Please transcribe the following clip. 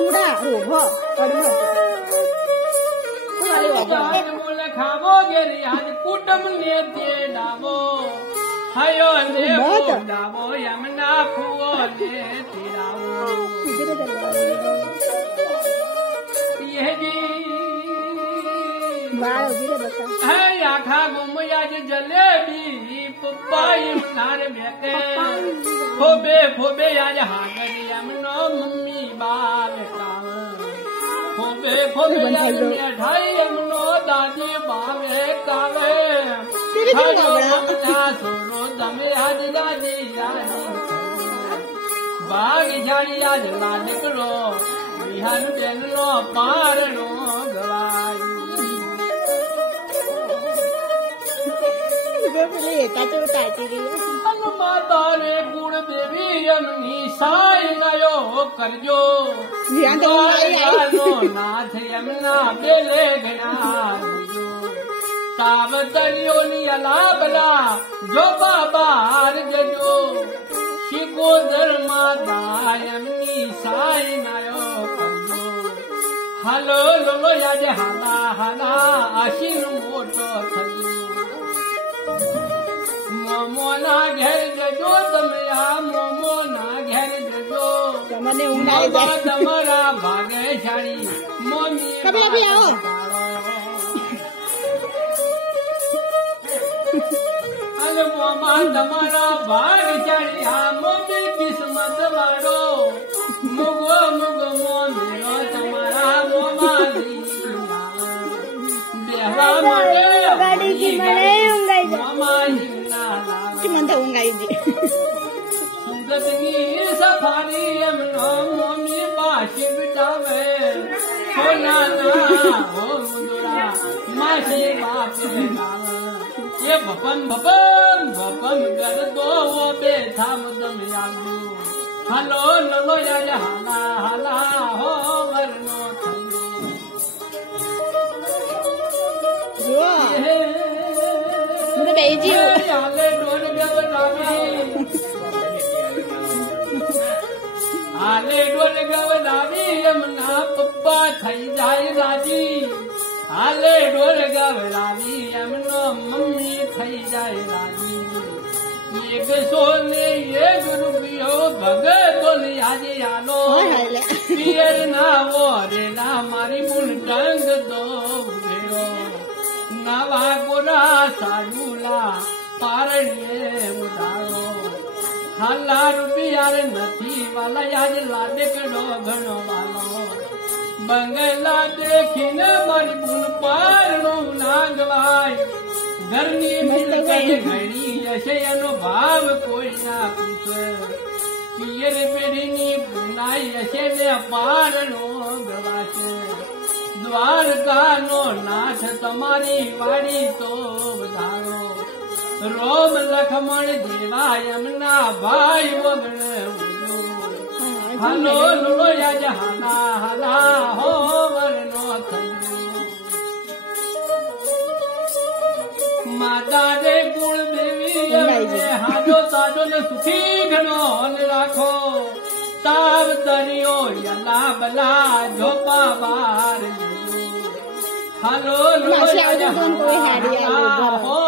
मुड़ा रोभो पड़मो मुल खावो गेरी आज कुटुंब ने दे डावो हयो ने डावो यमुना फुओ ने तिरावो ये जी बाल धीरे बता है आखा गुमया जलेबी पपाई नार बेके फोबे फोबे आज हागर यमुना मम्मी बाल का फोबे फोबे आज मिठाई यमुना दादी बावे कावे सोनो दमे आज दादी बाग झाड़ी आज ला निकलो बिहान बेन लो पार लो गवाई माता रे गुण देवी अम्मी साई गयो करजो नाथ यमुना बेले गया तावतरियो नी अलाबला जो बाबार जजो शिको धर्माता यमुनी साई गयो करजो हलो लो याज हाला हाला आशीन मोटो थयो मोमो ना घेर जजो तमया मोमो ना घेर जजो મને ઊંઘાઈ જાય તમારા ભાગ્યશાળી મોમી કબી અભી आओ અલે મોમા તમારા ભાગ્યશાળી આ મોમી કિસ્મત વાળો મુગો મુગો મોમેરો તમારા મોમા દેવા માટે ગાડી કી મને ઊંઘાઈ જાય મોમા કી મને ઊંઘાઈ જાય सुगतनी सफारी यमुना मोमी बाशी बिटावे सोना ना हो मुदुरा माशी बाप ये भपम भपम भपम कर दो वो बेथा मुदम यागू हलो नलो या हाला हाला हो वरनो જો મને બેજી आले डोर गवलावी आले डोल गवलावी यमुना पप्पा थई जाय राजी आले डोल गवलावी यमुना मम्मी थई जाय राजी एक सोने ये गुरु पियो भगतो ने आज आलो पियर ना वो रे ना मारी मुन डंग दो भेड़ो नवा गोरा साडूला पारणे मुडालो हल्ला रुपिया रे नथी वाला याज लाडकड़ो घणो वालो बंगला देखीने मारी बुन पारणो नागवाय घरनी मिलकत घणी यशे अनुभव कोई ना पूछे पियर पेढ़ीनी बुनाई यशे ने पारणो गवाशे द्वारका नो नाथ तमारी वाड़ी तो बधारो रोम लखमण देवा यमुना भाई वगण हलो लो यज हाला हाला हो वरनो थयो माता रे गुण देवी यमुने हाजो ताजो ने सुखी घणो राखो ताव दरियो यला बला झोपा बार हलो लो यज हाला हो